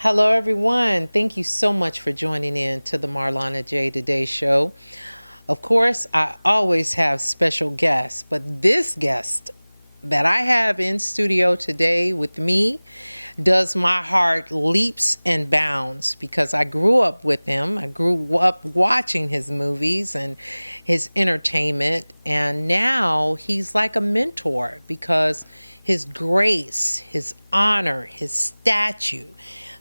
Hello, everyone. Thank you so much for joining in to the Marlanna J Today show. Of course, I always have special guests, but this guest that I have in studio today with me does my heart leaps and bounds because I grew up with him. I grew up watching his movies and his entertainment, and now he's like a mentor because his grace, his honor, his statue,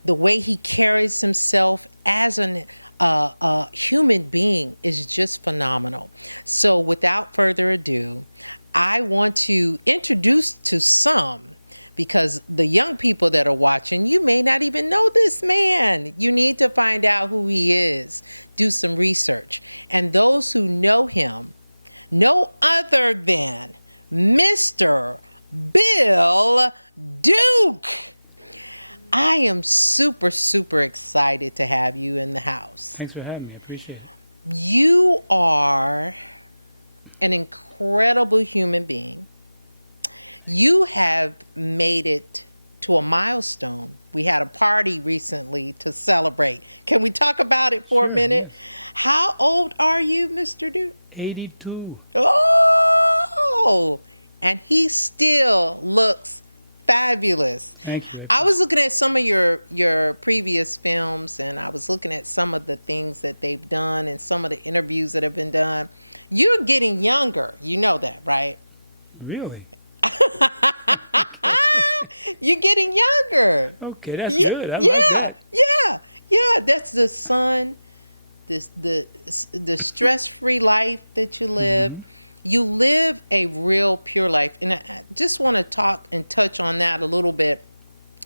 the way he carries himself as a human being is just phenomenal. So, without further ado, I want to introduce to some because the young people that are watching, you may not even know this man. You need to find out who he is, do some research. And those who know him, no other than Mr. Bill Duke. I am super, super excited to have you in the house. Thanks for having me. I appreciate it. You are an incredible human being. You have made it to a milestone. We had a party recently to celebrate. Can we talk about it for a minute? Yes. How old are you, Mr. Duke? 82. Oh, and he still looks fabulous. Thank you. I was looking at some of your previous films, and I was looking at some of the things that they've done and some of the interviews that have been done. You're getting younger. You know that, right? Really? You're getting younger. Okay, that's Yeah, good. I like yeah, that. yeah. That's the sun, this the stress-free life that you live. Mhm. You live a real pure life, and I just want to talk and touch on that a little bit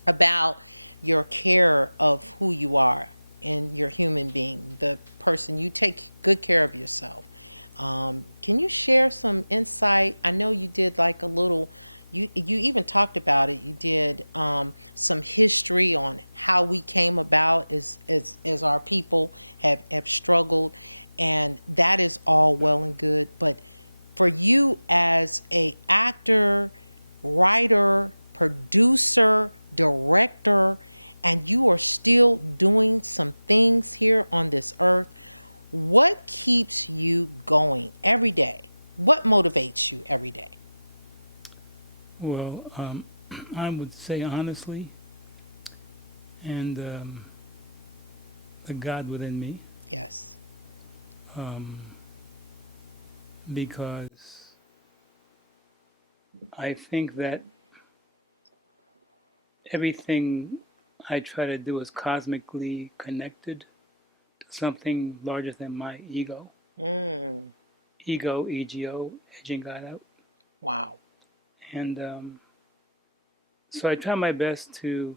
about your care of who you are and your human being, the person you take good care of yourself. Can you share some insight? I know you did like a little. You even talked about it. You did some history on how we came about as our people have struggled, and that is all well and good. But for you as a actor, writer, producer, director, and you are still doing some things here on this earth, what keeps you going every day? What motivates you every day? Well, I would say honestly, and the God within me, Yes. um, because I think that everything I try to do is cosmically connected to something larger than my ego. Mm, Ego, ego, edging God out. wow. And so I try my best to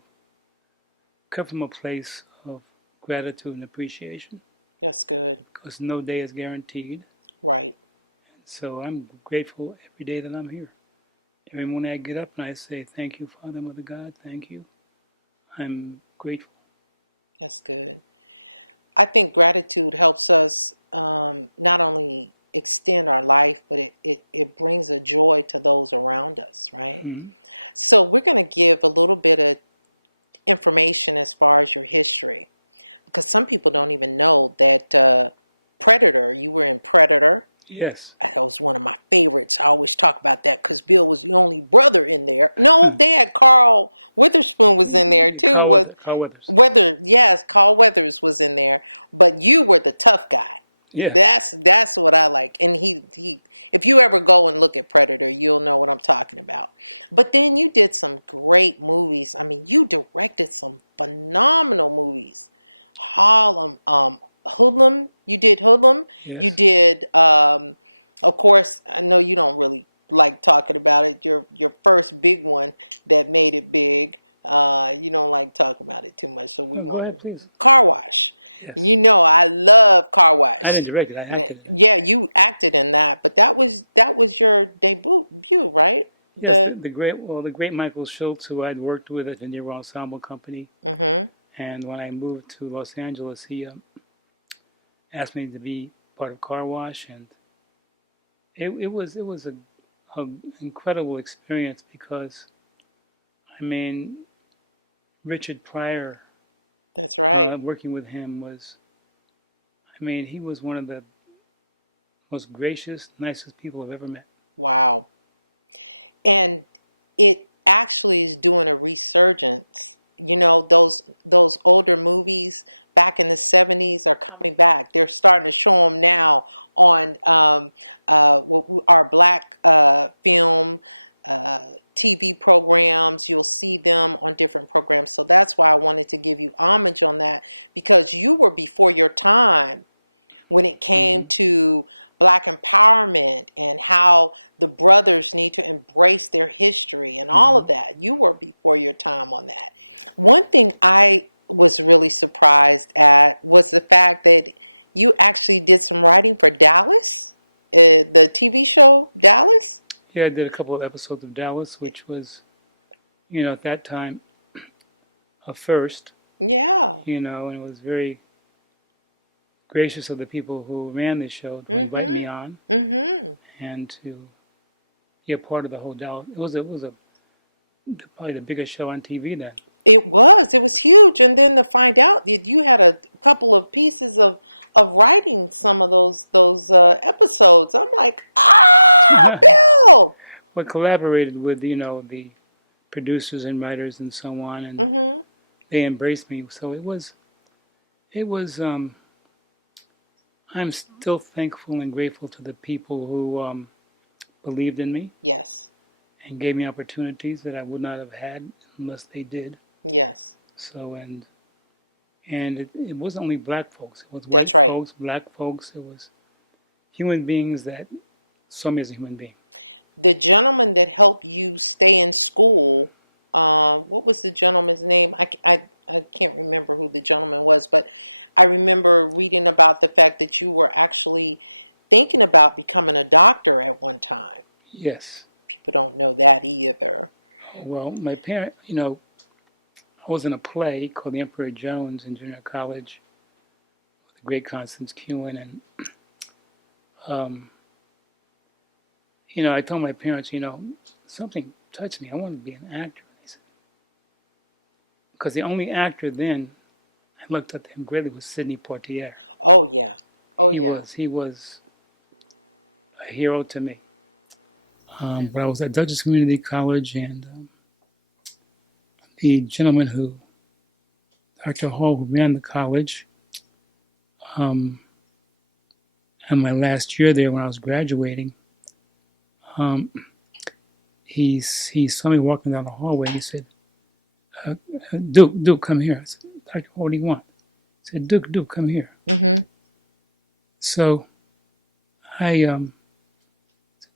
come from a place of gratitude and appreciation That's good. because no day is guaranteed. Right. So I'm grateful every day that I'm here. Every morning I get up and I say, thank you, Father, Mother God, thank you. I'm grateful. That's good. I think gratitude helps us not only extend our life, but it brings a joy to those around us, right? Mhm. So, we're going to give a little bit of information as far as your history because some people don't even know that Predator, you were in Predator. Yes. That was one of my favorites. I always talk about that because Bill was the only brother in there. No, they had Carl Witherspoon was in there too. Was Carl Weathers. Yes, Carl Weathers was in there, but you were the tough guy. Yeah. That's what I like. And he if you ever go and look at Predator, you'll know what I'm talking about. But then you did some great movies. I mean, you directed some phenomenal movies. Harlem, Hoodlum, you did Hoodlum. You Yes. did of course, I know you don't really like talking about it. Your first big one that made it big. You don't like talking about it too much, so we No, go want ahead, to please. Car Wash. Yes. You know, I love Car I didn't Wash. direct it, I acted it. Yeah, you acted in that, but that was your debut, right? Yes, The the great Michael Schultz, who I'd worked with at the Nero Ensemble Company, mhm. and when I moved to Los Angeles, he asked me to be part of Car Wash, and it was a incredible experience because I mean Richard Pryor That's right. Working with him was, I mean, he was one of the most gracious, nicest people I've ever met. Wow. And it actually is doing a resurgence. You know, those older movies back in the 70s are coming back. They're starting to show them now on our black film TV programs. You'll see them on different programs. So that's why I wanted to give you homage on that, because you were before your time when it came to black empowerment and how the brothers need to embrace their history and all of that. You were before your time on that. One thing I was really surprised at was the fact that you actually did some writing for Dallas, the TV show Dallas. Yeah, I did a couple of episodes of Dallas, which was, you know, at that time a first. Yeah. You know, and it was very gracious of the people who ran the show to invite me on and to be a part of the whole Dallas. It was probably the biggest show on TV then. It was huge. And then to find out that you had a couple of pieces of writing some of those episodes, I'm like, Bill. We collaborated with, you know, the producers and writers and so on, and they embraced me. So it was. I'm still thankful and grateful to the people who believed in me. Yes. And gave me opportunities that I would not have had unless they did. Yes. So and it wasn't only black folks. It was That's white right. folks, black folks. It was human beings that saw me as a human being. The gentleman that helped you stay in school, what was the gentleman's name? I can't remember who the gentleman was, but I remember reading about the fact that you were actually thinking about becoming a doctor at one time. Yes. People don't know that either. Well, my parent, you know, I was in a play called The Emperor Jones in junior college with the great Constance Kewen, and you know, I told my parents, you know, something touched me. I want to be an actor. Because the only actor then I looked up to him greatly was Sidney Poitier. Oh yeah. Oh he yeah. He was a hero to me. But I was at Douglas Community College, and the gentleman who, Dr. Hall, who ran the college, in my last year there when I was graduating, he saw me walking down the hallway. He said, Duke, come here. I said, Dr. Hall, what do you want? He said, Duke, come here. So I said,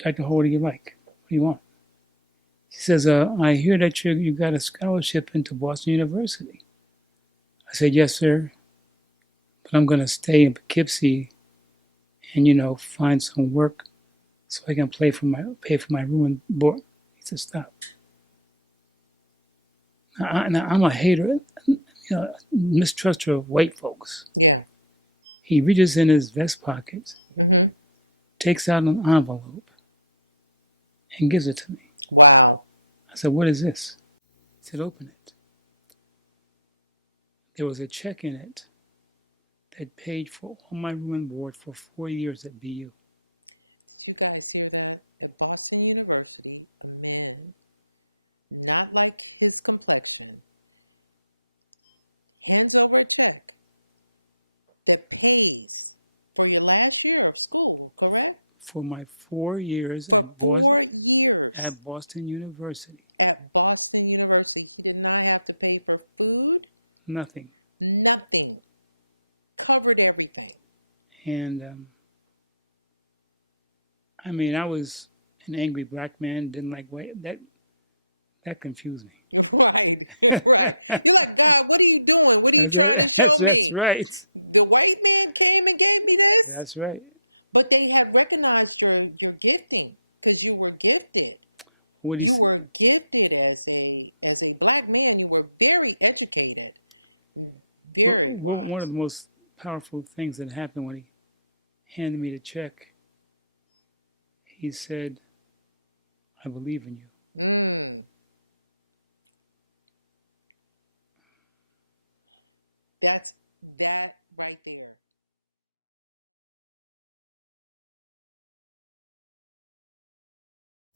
Dr. Hall, what do you like? What do you want? He says, I hear that you got a scholarship into Boston University. I said, yes, sir. But I'm going to stay in Poughkeepsie and, you know, find some work so I can pay for my room and board. He said, stop. Now I'm a hater, you know, mistruster of white folks. Yeah. He reaches in his vest pocket, takes out an envelope, and gives it to me. Wow. I said, what is this? He said, open it. There was a check in it that paid for all my room and board for 4 years at BU. Did you guys hear that? At Boston University, a man, not like his complexion, hands over a check that pays for your last year of school, correct? For my 4 years. For 4 years. At Boston University. At Boston University. He did not have to pay for food. Nothing. Nothing. Covered everything. And, I mean, I was an angry black man, didn't like white. That confused me. Right, right. You're like, God, what are you doing? What are you trying to show me? That's right. The white man came and gave me this? That's right. But they had recognized your gifting because you were gifted. You were gifted as a black man. You were very educated, very wise. One of the most powerful things that happened when he handed me the check, he said, I believe in you. That's that right there.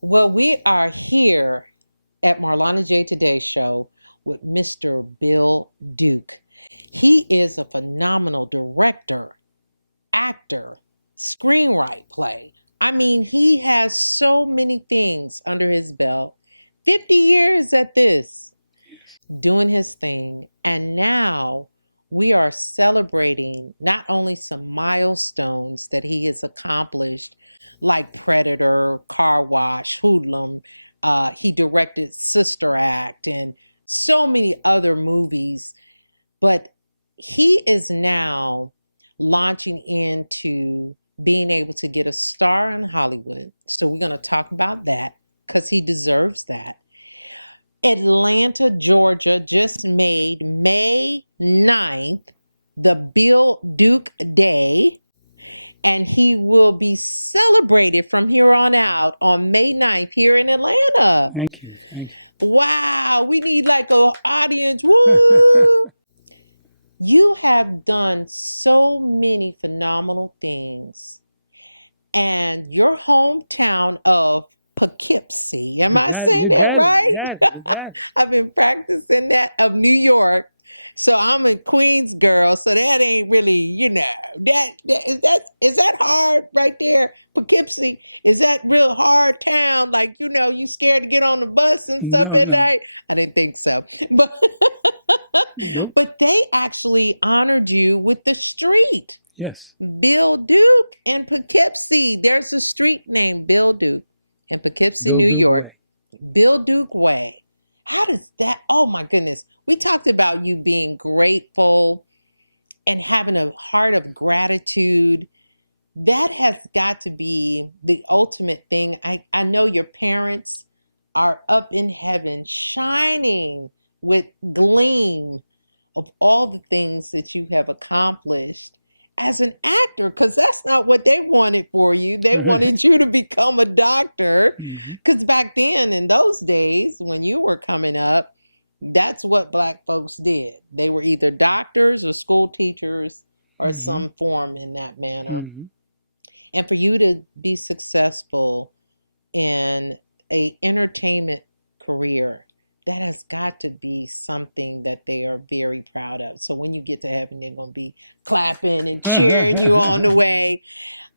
Well, we are here at Marlana J Today Show with Mr. Bill Duke. He is a phenomenal director, actor, screenwriter, play. I mean, he has so many things under his belt. 50 years at this, doing his thing. And now we are celebrating not only some milestones that he has accomplished, like Predator, Car Wash, Hoodlum. He directed Sister Act and so many other movies, but he is now launching into being able to get a star in Hollywood. So we're going to talk about that because he deserves that. Atlanta, Georgia just made May 9th the Bill Duke Day, and he will be celebrated from here on out on May 9th here in Atlanta. Thank you. Thank you. Wow, we need like a audience. Woo! You have done so many phenomenal things, and your hometown of Poughkeepsie. Am I saying that right? I've been practicing that of New York. So I'm a Queens girl, so that ain't really, is that hard right there, Poughkeepsie? Is that real hard town? Like, you scared to get on the bus and stuff at night? I didn't think so. But but they actually honored you with the street. Yes. Bill Duke in Poughkeepsie. There's a street named Bill Duke in Poughkeepsie, New York. Bill Duke Way. How does that? Oh my goodness. We talked about you being grateful and having a heart of gratitude. That has got to be the ultimate thing. I know your parents are up in heaven, shining with gleam of all the things that you have accomplished as an actor, because that's not what they wanted for you. They wanted you to become a doctor, because back then, in those days, when you were coming up, that's what Black folks did. They were either doctors or school teachers or some form in that manner. And for you to be successful in a entertainment career, that has got to be something that they are very proud of. So when you get to heaven, they're going to be clapping and cheering you on the way.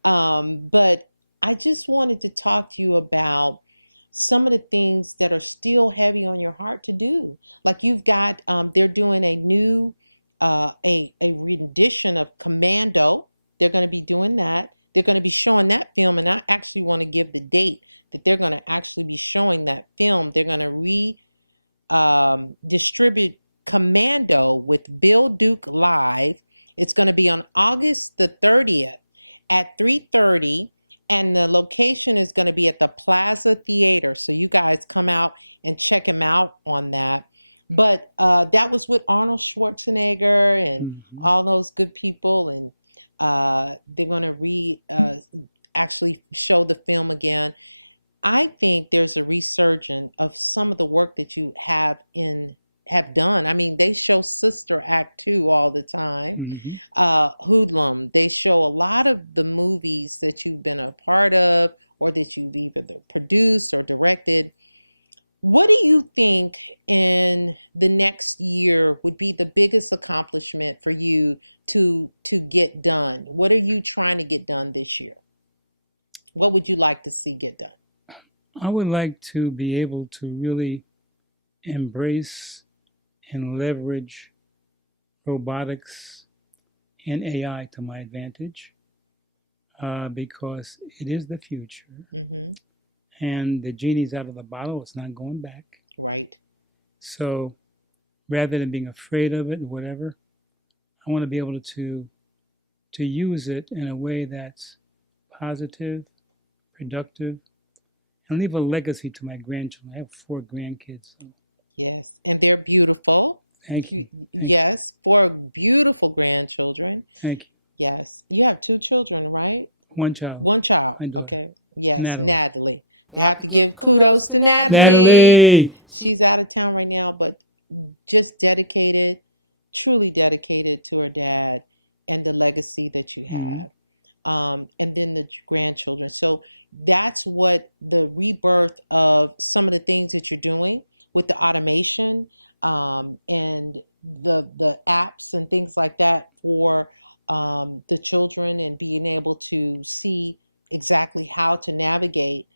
But I just wanted to talk to you about some of the things that are still heavy on your heart to do. Like you've got, they're doing a new, a rendition of Commando. They're going to be doing that. They're going to be showing that film. And I actually want to give the date that they're going to actually be showing that film. They're going to distribute Commando with Bill Duke live. It's going to be on August the 30th at 3:30, and the location is going to be at the Plaza Theater. So you guys come out and check him out on that. But that was with Arnold Schwarzenegger and all those good people, and they're going to actually show the film again. I think there's a resurgence of some of the work that you have done. I mean, they show Sister Act 2 all the time. Hoodlum. They show a lot of the movies that you've been a part of or that you've either produced or directed. What do you think in the next year would be the biggest accomplishment for you to get done? What are you trying to get done this year? What would you like to see get done? I would like to be able to really embrace and leverage robotics and AI to my advantage, because it is the future. And the genie's out of the bottle. It's not going back. Right. So rather than being afraid of it or whatever, I want to be able to use it in a way that's positive, productive, and leave a legacy to my grandchildren. I have 4 grandkids. So. Yes, and they're beautiful. Thank you. Yes, 4 beautiful grandchildren. Thank you. Yes, you have 2 children, right? 1 child. 1 child. Okay. Yes, Natalie. We have to give kudos to Natalie. Natalie! She's out of town right now, but just dedicated, truly dedicated to her dad and the legacy that you have. And then the grandchildren. So that's what the rebirth of some of the things that you're doing with the automation, and the apps and things like that for the children, and being able to see exactly how to navigate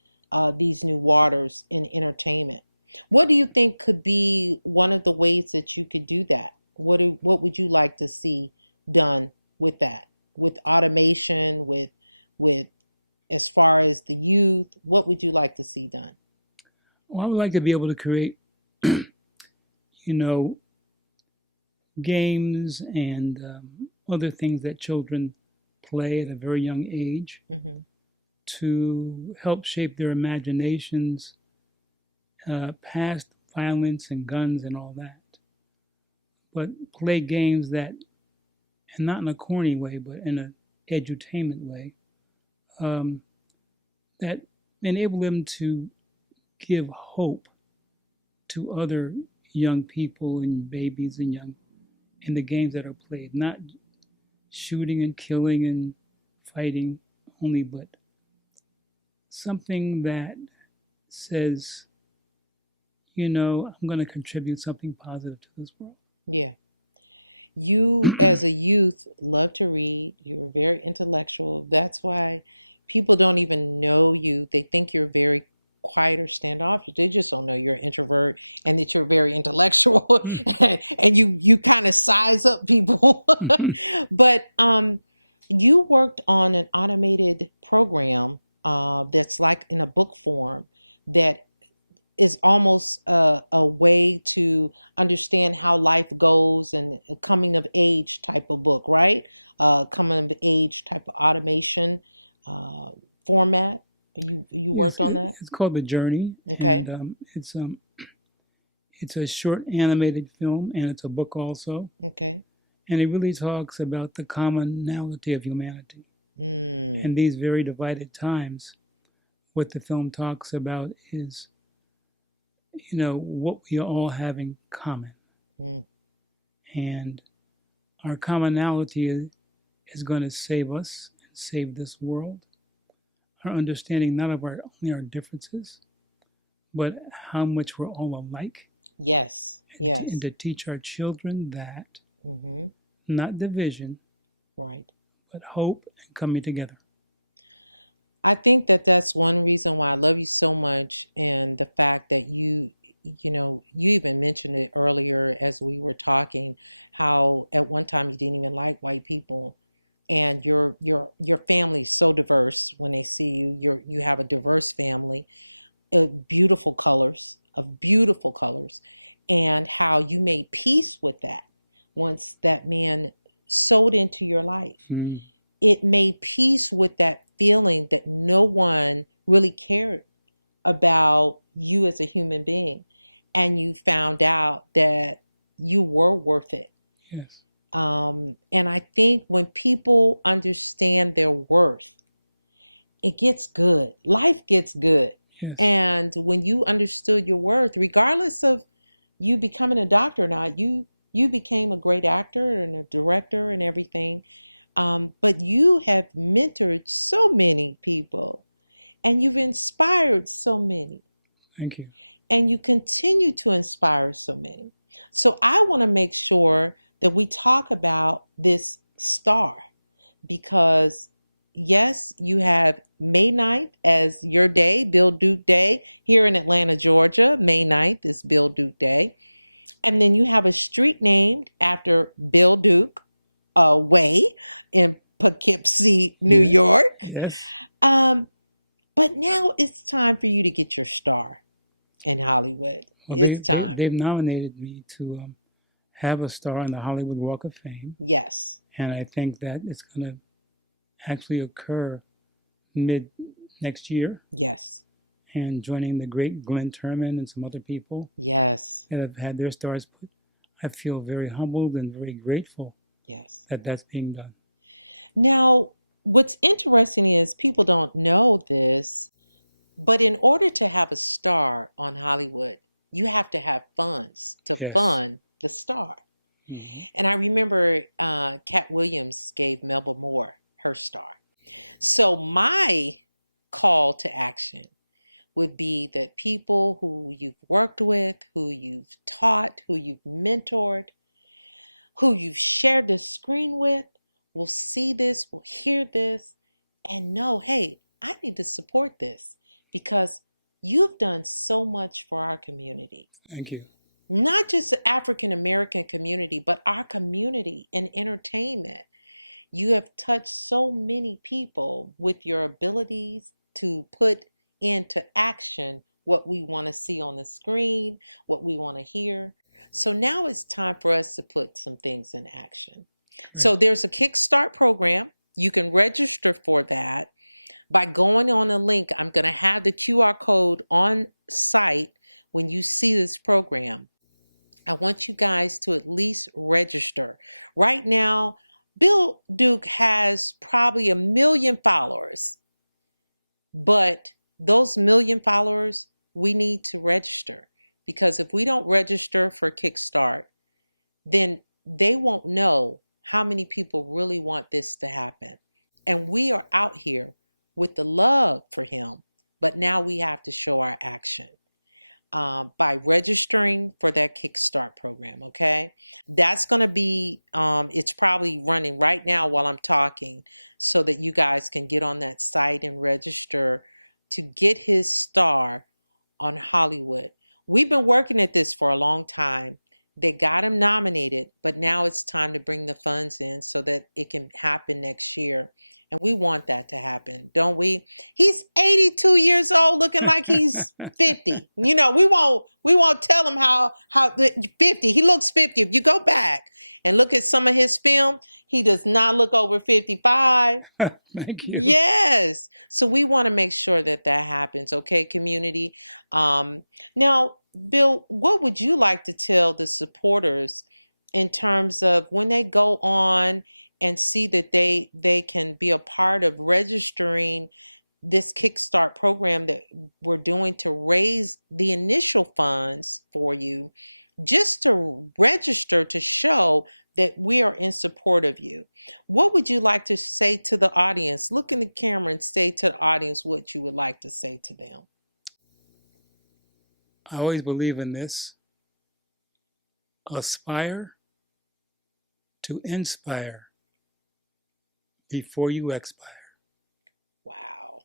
these new waters in entertainment. What do you think could be one of the ways that you could do that? What would you like to see done with that? With automation, with as far as the youth, what would you like to see done? Well, I would like to be able to create, you know, games and other things that children play at a very young age Mm-hmm. to help shape their imaginations past violence and guns and all that. But play games that, and not in a corny way, but in an edutainment way, um, that enable them to give hope to other young people and babies and young in the games that are played. Not shooting and killing and fighting only, but something that says, I'm going to contribute something positive to this world. Yeah. You, as a youth, love to read. You're very intellectual. That's why people don't even know you. They think you're very quiet or standoffish. They just don't know you're an introvert and that you're very intellectual, and you kind of size up people. But you worked on an automated program that's like in a book form that is almost a way to understand how life goes, and a coming of age type of book, right? Coming of age type of automation uh, format. You Yes, worked on that? it's called The Journey, Okay. and it's a short animated film, and it's a book also, Okay. and it really talks about the commonality of humanity. Mm. In these very divided times, what the film talks about is, what we all have in common. Mm. And our commonality is going to save us and save this world. Our understanding not of only our differences, but how much we're all alike. Yes. Yes. And to teach our children that, Mm-hmm. not division, Right. but hope and coming together. I think that that's one reason why I love you so much, and the fact that you even mentioned it earlier as we were talking, how at one time you didn't even like white people, and your family's so diverse. When they see you, you have a diverse family, beautiful colors, and how you made peace with that once that man sowed into your life. Mm. It made peace with that feeling that no one really cared about you as a human being. And you found out that you were worth it. Yes. And I think when people understand their worth, it gets good. Life gets good. Yes. And when you understood your worth, regardless of you becoming a doctor or not, you became a great actor and a director and everything. But you have mentored so many people, and you've inspired so many. Thank you. And you continue to inspire so many. So I want to make sure that we talk about this star, because yes, you have May 9th as your day, Bill Duke Day, here in Atlanta, Georgia. May 9th is Bill Duke Day. And then you have a street named after Bill Duke Way in Poughkeepsie, New York. Yes. But now it's time for you to get your star in Hollywood. Well, it's time. They've nominated me to have a star on the Hollywood Walk of Fame. Yes. And I think that it's going to actually occur mid next year. Yes. And joining the great Glenn Turman and some other people. Yes. That have had their stars put. I feel very humbled and very grateful. Yes. That that's being done. Now, what's interesting is people don't know this, but in order to have a star on Hollywood, you have to have funds to fund the star. And I remember Cat Williams gave Melba Moore her star. So my call to action would be that people who you've worked with, who you've taught, who you've mentored, who you've shared the screen with will see this, will hear this, and know, hey, I need to support this because you've done so much for our community. Thank you. Not just the African American community, but our community in entertainment. You have touched so many people with your abilities to put into action what we want to see on the screen, what we want to hear. So now it's time for us to put some things in action. So there's a Kickstart program. You can register for that by going on a link. I'm going to have the QR code on site when you see this program. I want you guys to at least register. Right now, Bill Duke has probably 1 million followers, but those 1 million followers, we need to register because if we don't register for Kickstart, then they won't know how many people really want this to happen. And we are out here with the love for him, but now we have to show our action. By registering for that Kickstart program, okay? That's going to be, it's probably running right now while I'm talking so that you guys can get on that site and register to get his star on Hollywood. We've been working at this for a long time. They got him nominated, but now it's time to bring the funds in so that it can happen next year. And we want that to happen, don't we? He's 82 years old, looking like he's 50. You know, we won't tell him how 50. He looks 50. If you go back and look at some of his film, he does not look over 55. Thank you. Yes. So we want to make sure that happens, okay, community? Now, Bill, what would you like to tell the supporters in terms of when they go on and see that they can be a part of registering this Kickstart program that we're doing to raise the initial funds for you, just to register to show that we are in support of you? What would you like to say to the audience? Look in the camera and say to the audience what you would like to say to them. I always believe in this. Aspire to inspire before you expire. Wow.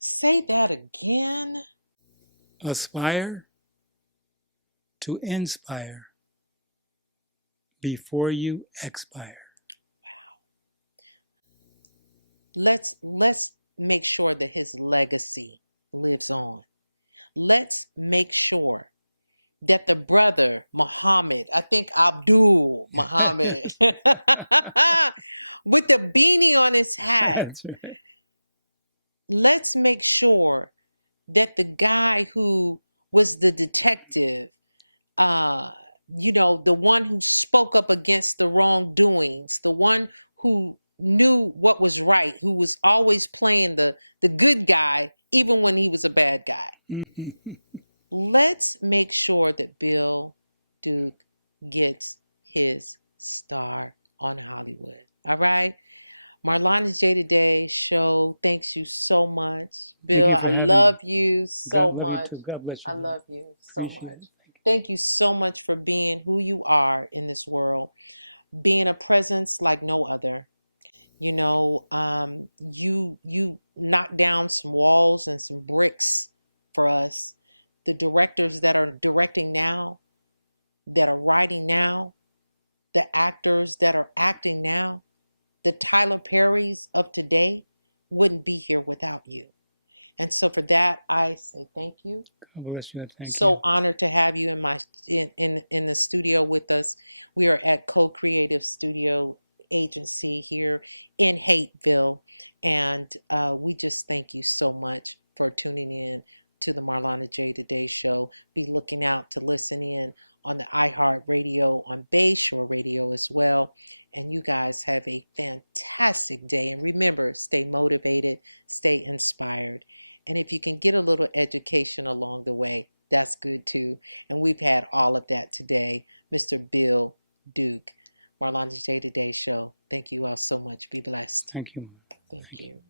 Say that again. Aspire to inspire before you expire. Let's make sure that his legacy lives on. Let's make sure that the brother Muhammad, I think Abdul Muhammad, with the beanie on his hat, That's right. let's make sure that the guy who was the detective, the one who spoke up against the wrongdoings, the one who knew what was right, who was always playing the good guy, even when he was a bad guy. Let's make sure that Bill Duke gets his star on Hollywood. All right? Marlanna J Today show. Thanks you so much. Bill, I love you so much. God bless you. I love you so Appreciate much. it. Thank you so much for being who you are in this world, being a presence like no other. You know, you knocked down some walls and some bricks for us. The directors that are directing now, that are writing now, the actors that are acting now, the Tyler Perrys of today wouldn't be here without you. And so for that, I say thank you. God bless you. Thank So you. honored to have you in the studio with us. We are at Co-Creative Studio Agency here in Hateville, and we just thank you so much for tuning in to the Marlanna J Today show. Be looking out to listen in on the iHeart Radio, on Bayshore Radio as well. And you guys have a fantastic day. And remember, stay motivated, stay inspired. And if you can get a little education along the way, That's good too. And we've had all of that today. Mr. Bill Duke, Marlanna's Day Today Show. Thank you all so much. Be blessed. Thank you. Thank you.